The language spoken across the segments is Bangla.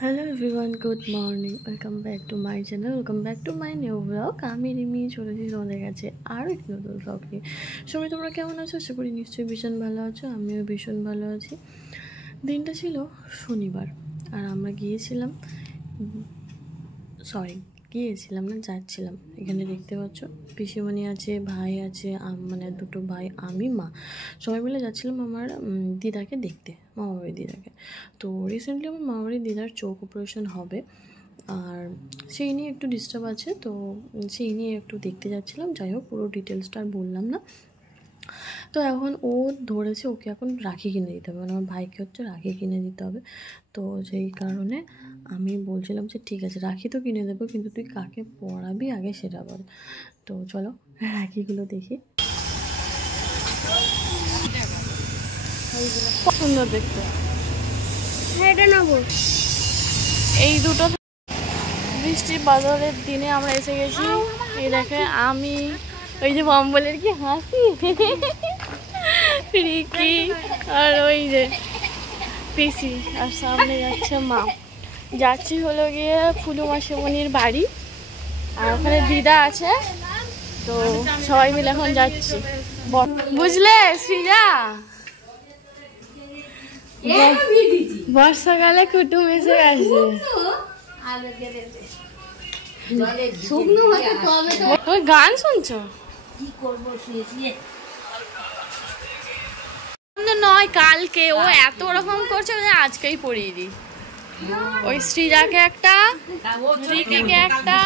Hello everyone, good morning. Welcome back to my channel, welcome back to my new blog. আমি রিমি চলেছি তোমাদের কাছে আরও একটি নতুন ব্লগ নিয়ে। সবাই তোমরা কেমন আছো? আশা করি নিশ্চয়ই ভীষণ ভালো আছো। আমিও ভীষণ ভালো আছি। দিনটা ছিল শনিবার আর আমরা গিয়েছিলাম যাচ্ছিলাম। এখানে দেখতে পাচ্ছ পিসিমণি আছে, ভাই আছে, মানে দুটো ভাই, আমি, মা, সবাই মিলে যাচ্ছিলাম আমার দিদাকে দেখতে, মামাবাড়ির দিদাকে। তো রিসেন্টলি আমার মামাবাড়ির দিদার চোখ অপারেশন হবে, আর সেই নিয়ে একটু ডিস্টার্ব আছে, তো সেই নিয়ে একটু দেখতে যাচ্ছিলাম। যাই হোক, পুরো ডিটেলসটা আর বললাম না। তো এখন ও ধরেছে ওকে এখন রাখি কিনে দিতে হবে, মানে আমার ভাইকে হচ্ছে রাখি কিনে দিতে হবে। তো সেই কারণে আমি বলছিলাম যে ঠিক আছে, রাখি তো কিনে দেবো, কিন্তু তুই কাকে পড়াবি আগে সেটা বল। তো চলো রাখিগুলো দেখি। সুন্দর দেখতে, এই দুটো বৃষ্টির বাদলের দিনে আমরা এসে গেছি। এই দেখে আমি, ওই যে বম্বলের কি হাসি, রিকি আর ওই যে পিসি, আর সামনে যাচ্ছে মা। যাচ্ছি হলো গিয়ে ফুলু মাসিমণির বাড়ি, আর ওখানে দিদা আছে। তো সবাই মিলে এখন যাচ্ছি, বুঝলে সৃজা? বর্ষাকালে কুটুম এসে গেছে। ওই গান শুনছো? নয়, কালকে ও এত রকম করছে, আজকেই পড়িয়ে দিই। ওই সৃজাকে একটা, রিকিকে একটা।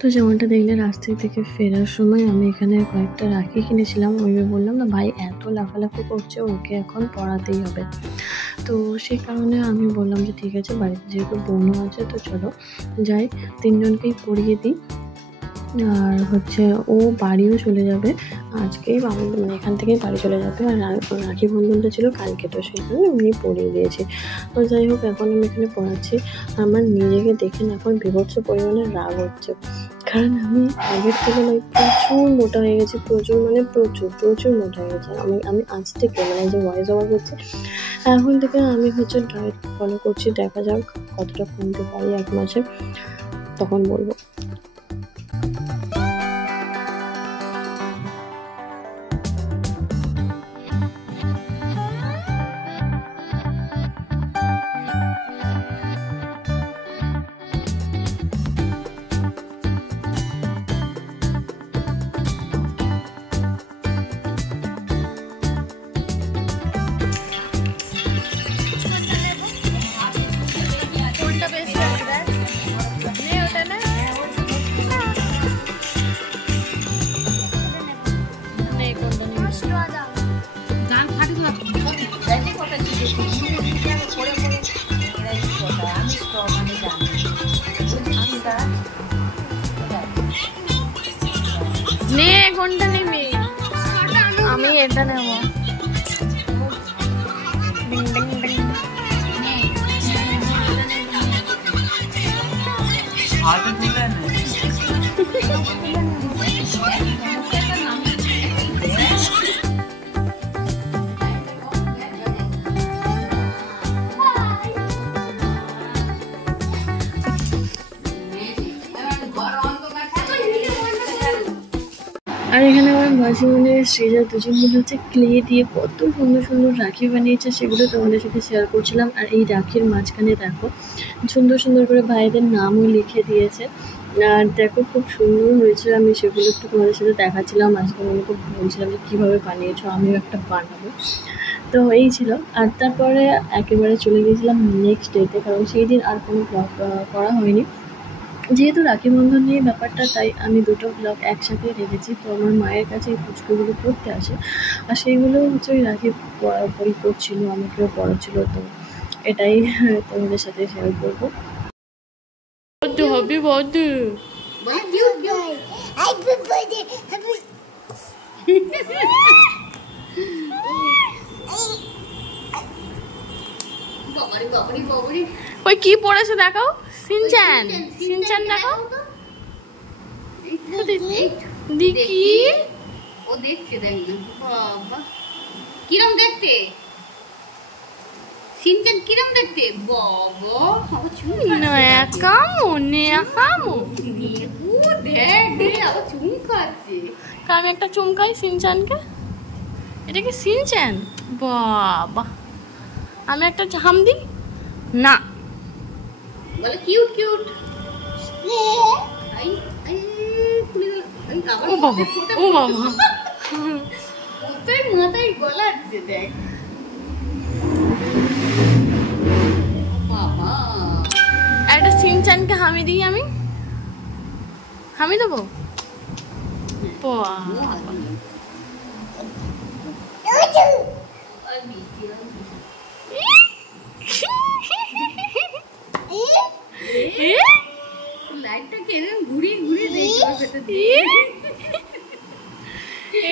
তো যেমনটা দেখলে, রাস্তা থেকে ফেরার সময় আমি এখানে কয়েকটা রাখি কিনেছিলাম। ওই বললাম না, ভাই এত লাফালাফি করছে, ওকে এখন পড়াতেই হবে। তো সেই কারণে আমি বললাম যে ঠিক আছে, বাড়িতে যেহেতু বোনও আছে, তো চলো যাই, তিনজনকেই পড়িয়ে দিই। আর হচ্ছে ও বাড়িও চলে যাবে আজকেই, মানে এখান থেকেই বাড়ি চলে যাবে। আর রাখি বন্ধনটা ছিল কালকে, তো সেই জন্য এমনি পড়িয়ে দিয়েছি। তো যাই হোক, এখন আমি এখানে পড়াচ্ছি। আমার নিজেকে দেখে না এখন বিভৎস পরিমাণে রাগ হচ্ছে, কারণ আমি আগের তুলনায় প্রচুর মোটা হয়ে গেছি, প্রচুর মোটা হয়ে গেছে। আমি আজ থেকে, মানে যে ভয়েস ওভার করছি এখন থেকে, আমি হচ্ছে ডায়েট ফলো করছি। দেখা যাক কতটা কমতে পারি 1 মাসে, তখন বলবো। নে কোনটা নিবি? আমি এটা নেব। আর এখানে আমার মাসিমণি সৃজা দুজন মিলে হচ্ছে ক্লে দিয়ে কত সুন্দর সুন্দর রাখি বানিয়েছে, সেগুলো তোমাদের সাথে শেয়ার করছিলাম। আর এই রাখির মাঝখানে দেখো সুন্দর সুন্দর করে ভাইদের নামও লিখে দিয়েছে, আর দেখো খুব সুন্দর হয়েছে। আমি সেগুলো একটু তোমাদের সাথে দেখাচ্ছিলাম। আজকে আমি খুব বলছিলাম যে কীভাবে বানিয়েছো, আমিও একটা বানাবো। তো এই ছিল। আর তারপরে একেবারে চলে গিয়েছিলাম নেক্সট ডেতে, কারণ সেই দিন আর কোনো ব্লগ করা হয়নি, যেহেতু রাখি বন্ধন নিয়ে ব্যাপারটা, তাই আমি দুটো ব্লগ একসাথে রেখেছি। তো আমার মায়ের কাছে এই পুচকুগুলো পড়তে আসে, আর সেইগুলো হচ্ছে ওই রাখি বই পড়ছিল, আমাকেও পড়াচ্ছিল। তো এটাই তোমাদের সাথে শেয়ার করবো। Happy birthday. ওই কি পড়েছে দেখাও, সিনচান দেখো দেখি। ও দেখছে, দেখ না বাবা কিরম দেখতে, সিনচান কিরম দেখতে বাবা। নয়া কামু নয়া কামু নেবু দেখ দেখ আবার চুম খাচ্ছে। আমি একটা চুমকাই সিনচানকে। এটা কি সিনচান? বাবা আমি একটা হাম দিই না, বলে কিউট কিউট। আই আই খুলে গেল। আই আবার ও বাবা ও বাবা ওতেই মাথায় গলাচ্ছে দেখ বাবা। একটা সিনচানকে হামি দিই, আমি হামি দেবো। লাইটটা কেমন ঘুরিয়ে ঘুরিয়ে দেখতে।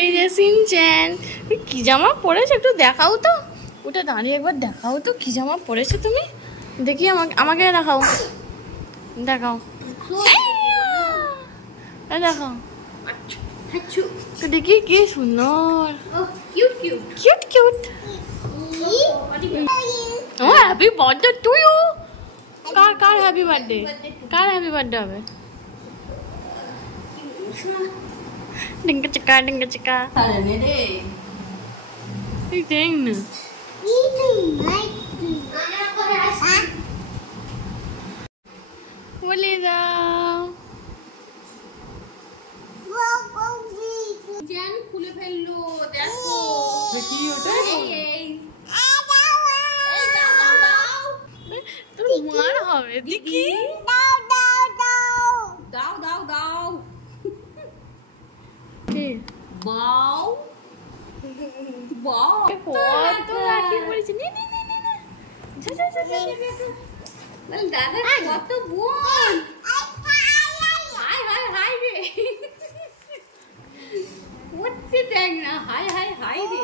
এই যে সিনচান কি জামা পরেছো একটু দেখাও তো, ওটা দাঁড়িয়ে একবার দেখাও তো কি জামা পরেছো তুমি, দেখি আমাকে দেখাও দেখাও দেখাও তো দেখি কি সুন্দর কিউট কিউট কিউট কিউট। ও হ্যাপি বার্থডে টু ইউ। কার হ্যাপি বার্থডে, কার হ্যাপি বার্থডে হবে? ডিঙ্কা চিকা ডিঙ্কা চিকা। এই দেখ না বলে দাও। জ্যান খুলে ফেললো দেখো। তোর মার হবে দেখি। দাও দাও দাও কি বাও বাও কত রাখি পড়েছে। নে নে নে নে যা যা যা যা। বল দাদা কত বোন। হাই হাই হাই রে হচ্ছে দেখ না। হাই হাই হাই রে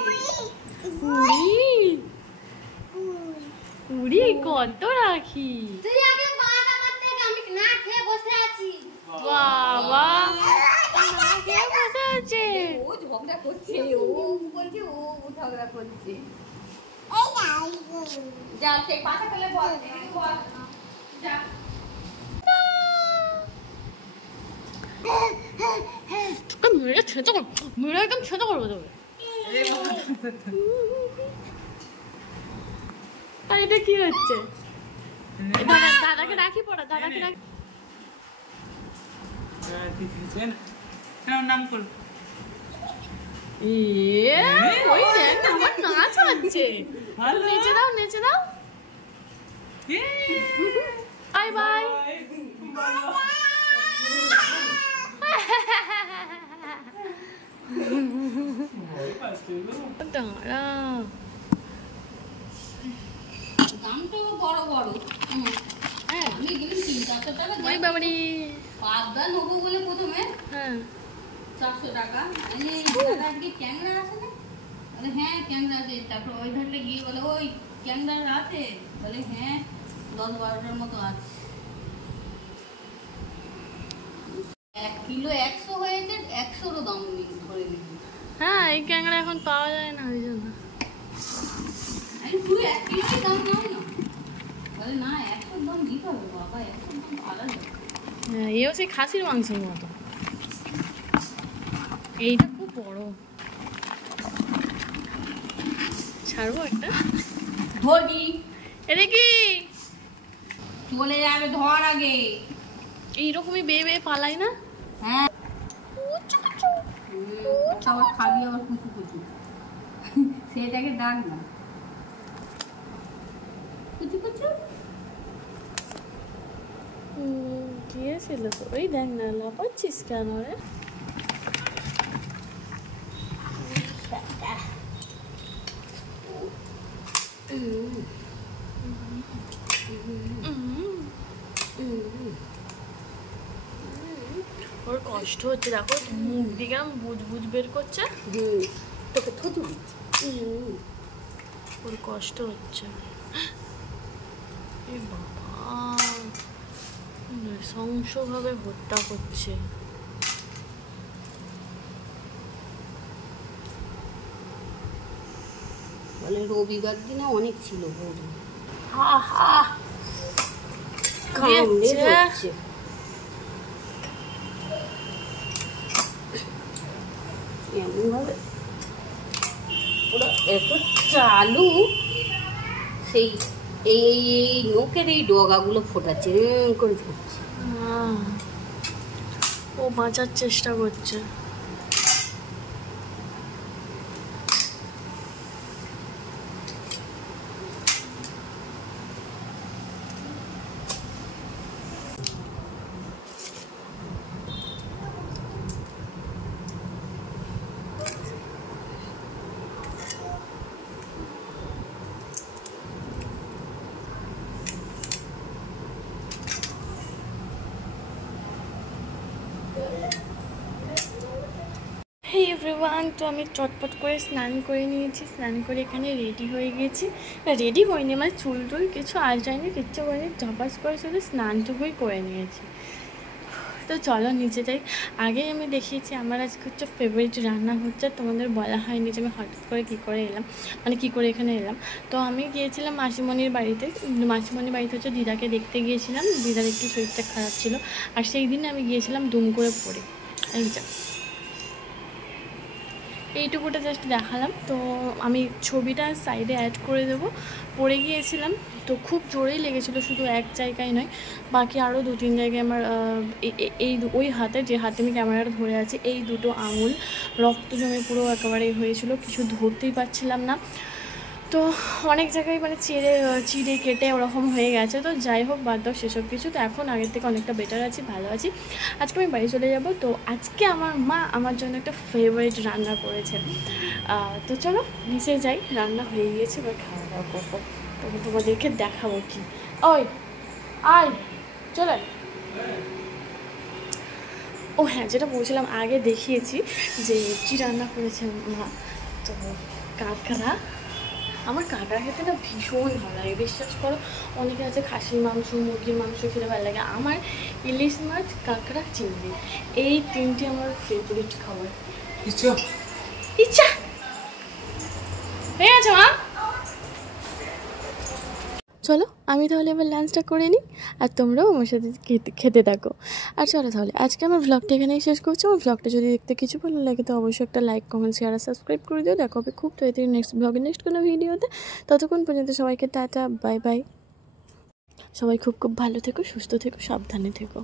উড়ি কত রাখি। তুই আগে বাবা করতে আমি না খেয়ে বসে আছি। বাবা না খেয়ে বসে আছে। ও ঝগড়া করছে, ও বলছে ও ঝগড়া করছে। যা সেই পাতা ফেলে বল দিদি বল যা। তোকে মেরে ছেঁচা করবো, মেরে একদম ছেঁচা করবো তোকে। আর এটা কি হচ্ছে? দাদাকে রাখি পড়া, দাদাকে রাখি। নাম কর। ওই দেখ আমার নাচ হচ্ছে। নেচে দাও নেচে দাও। Bye bye. দাঁড়া দামটা বড় বড়। হ্যাঁ আমি গেলাম 300-400 টাকা ওই বাবারি। পাবদা নেবো বলে প্রথমে হ্যাঁ 400 টাকা। আমি দাদা আজকে ক্যাংরা আছে না? বলে হ্যাঁ ক্যাংরা আছে। তারপর ওই ধারটা গিয়ে বলে ওই ক্যাংরা আছে? বলে হ্যাঁ 10-12টার মতো আছে। 1 কিলো 100 হয়েছে, 100রও দাম নেই ধরে নিবি। হ্যাঁ এই ক্যাংড়া এখন পাওয়া যায় না ওই জন্য। তুই 1 কিলোই দাম নাও না। বলে না 100 দাম দিতে হবে বাবা, 100 দাম আলাদা। হ্যাঁ এও সেই খাসির মাংসের মতো। এইটা খুব বড়। ছাড়বো একটা ধরবি এটা কি চলে যাবে, ধর আগে। এইরকমই বেয়ে বেয়ে পালাই না। হ্যাঁ আবার খাবি আবার কুচু কুচু সেটাকে ডাক না কুচু কুচু। গিয়েছিল তো ওই দেখ না লাপাচ্ছিস কেন রে? ওর কষ্ট হচ্ছে দেখো, মুখ দিকে বুঝ বুঝ বের করছে। তোকে থুতু দিচ্ছে। ওর কষ্ট হচ্ছে। এ বাবা নৃশংসভাবে হত্যা করছে। বলে রবিবার দিনে অনেক ছিল বৌদি। আহা কামড়ে ধরছে। এমনভাবে ওরা এত চালু, সেই এই নোকের এই ডগাগুলো ফোটাচ্ছে করে ধরছে। ও বাঁচার চেষ্টা করছে। হে এভরিওয়ান, তো আমি চটপট করে স্নান করে নিয়েছি। স্নান করে এখানে রেডি হয়ে গেছি। রেডি হয়নি, মানে চুল টুল কিছু আর যায়নি, কিচ্ছু করিনি, ঝপাস করে শুধু স্নানটুকুই করে নিয়েছি। তো চলো নিচে যাই। আগেই আমি দেখিয়েছি আমার আজকে হচ্ছে ফেভারিট রান্না হচ্ছে, তোমাদের বলা হয়নি যে আমি হঠাৎ করে কী করে এলাম, মানে কী করে এখানে এলাম। তো আমি গিয়েছিলাম মাসিমণির বাড়িতে। মাসিমণির বাড়িতে হচ্ছে দিদাকে দেখতে গিয়েছিলাম। দিদার একটু শরীরটা খারাপ ছিল, আর সেই দিন আমি গিয়েছিলাম দুম করে পড়ে। এই যা এইটুকুটা জাস্ট দেখালাম। তো আমি ছবিটা সাইডে অ্যাড করে দেবো। পড়ে গিয়েছিলাম, তো খুব জোরেই লেগেছিলো, শুধু এক জায়গায় নয়, বাকি আরও 2-3 জায়গায় আমার এই ওই হাতে, যে হাতে আমি ক্যামেরাটা ধরে আছি, এই দুটো আঙুল রক্ত জমে পুরো একেবারে হয়েছিল, কিছু ধরতেই পারছিলাম না। তো অনেক জায়গায় মানে চিড়ে কেটে ওরকম হয়ে গেছে। তো যাই হোক, বাদ দাও সেসব কিছু। তো এখন আগের থেকে অনেকটা বেটার আছি, ভালো আছি। আজকে আমি বাড়ি চলে যাব। তো আজকে আমার মা আমার জন্য একটা ফেভারিট রান্না করেছে। তো চলো নিচে যাই, রান্না হয়ে গিয়েছে, এবার খাওয়া দাওয়া করবো। তো তোমাদেরকে দেখাবো কি। ওই আয় চলে। ও হ্যাঁ, যেটা বলছিলাম, আগে দেখিয়েছি যে কী রান্না করেছে মা। তো কাঁকড়া, আমার কাঁকড়া খেতে না ভীষণ ভালো লাগে, বিশ্বাস করো। অনেকে আছে খাসির মাংস, মুরগির মাংস খেতে ভালো লাগে, আমার ইলিশ মাছ, কাঁকড়া, চিংড়ি, এই তিনটে আমার ফেভারিট খাবার। ইচ্ছা হয়ে গেছে মা। চলো আমি তাহলে এবার লাঞ্চটা করে নিই, আর তোমরাও আমার সাথে খেতে থাকো। আর চলো তাহলে আজকে আমার ভ্লগটা এখানেই শেষ করছি। আমার ভ্লগটা যদি দেখতে কিছু ভালো লাগে তো অবশ্যই একটা লাইক, কমেন্ট, শেয়ার আর সাবস্ক্রাইব করে দিও। দেখা হবে খুব তাড়াতাড়ি নেক্সট ব্লগে, নেক্সট কোনো ভিডিওতে। ততক্ষণ পর্যন্ত সবাইকে টাটা, বাই বাই। সবাই খুব খুব ভালো থেকো, সুস্থ থেকো, সাবধানে থেকো।